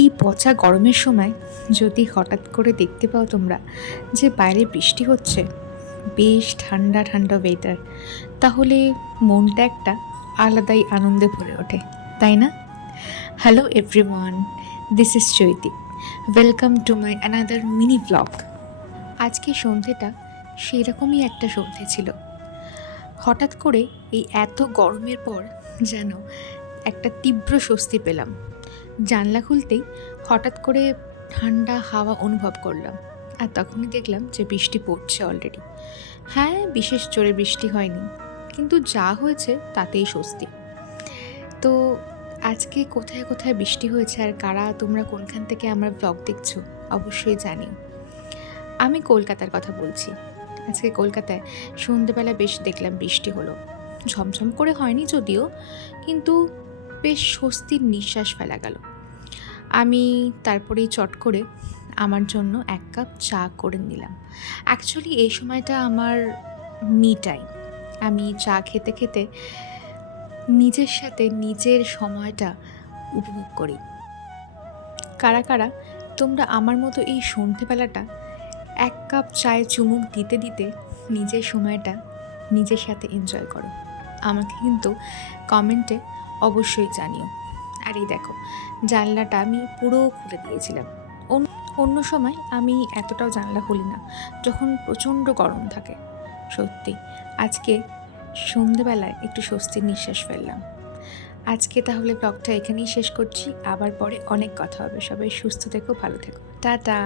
এই পচা গরমের সময় যদি হঠাৎ করে দেখতে পাও তোমরা যে বাইরে বৃষ্টি হচ্ছে, বেশ ঠান্ডা ঠান্ডা ওয়েদার, তাহলে মনটা একটা আলাদাই আনন্দে ভরে ওঠে, তাই না? Hello everyone, this is Chaiti. Welcome to my another mini blog. আজকে সন্ধেটা সেই রকমই একটা সন্ধে ছিল। হঠাৎ করে এই এত গরমের পর যেন একটা তীব্র স্বস্তি পেলাম। জানলা খুলতেই হঠাৎ করে ঠান্ডা হাওয়া অনুভব করলাম, আর তখনই দেখলাম যে বৃষ্টি পড়ছে অলরেডি। হ্যাঁ, বিশেষ জোরে বৃষ্টি হয়নি, কিন্তু যা হয়েছে তাতেই স্বস্তি। তো আজকে কোথায় কোথায় বৃষ্টি হয়েছে আর কারা তোমরা কোনখান থেকে আমার ব্লগ দেখছো অবশ্যই জানিও। আমি কলকাতার কথা বলছি। আজকে কলকাতায় সন্ধেবেলা বেশ দেখলাম বৃষ্টি হলো। ঝমঝম করে হয়নি যদিও, কিন্তু বেশ স্বস্তির নিঃশ্বাস ফেলা গেল। আমি তারপরেই চট করে আমার জন্য 1 কাপ চা করে নিলাম। অ্যাকচুয়ালি এই সময়টা আমার মি টাইম। আমি চা খেতে খেতে নিজের সাথে নিজের সময়টা উপভোগ করি। কারা কারা তোমরা আমার মতো এই সন্ধেবেলাটা 1 কাপ চায়ে চুমুক দিতে দিতে নিজের সময়টা নিজের সাথে এনজয় করো, আমাকে কিন্তু কমেন্টে অবশ্যই জানিও। আর এই দেখো, জানলাটা আমি পুরো খুলে দিয়েছিলাম। অন্য সময় আমি এতটাও জানলা খুলি না যখন প্রচণ্ড গরম থাকে। সত্যি আজকে সন্ধেবেলায় একটু স্বস্তির নিঃশ্বাস ফেললাম। আজকে তাহলে ব্লগটা এখানেই শেষ করছি। আবার পরে অনেক কথা হবে। সবাই সুস্থ থেকো, ভালো থেকো, টাটা।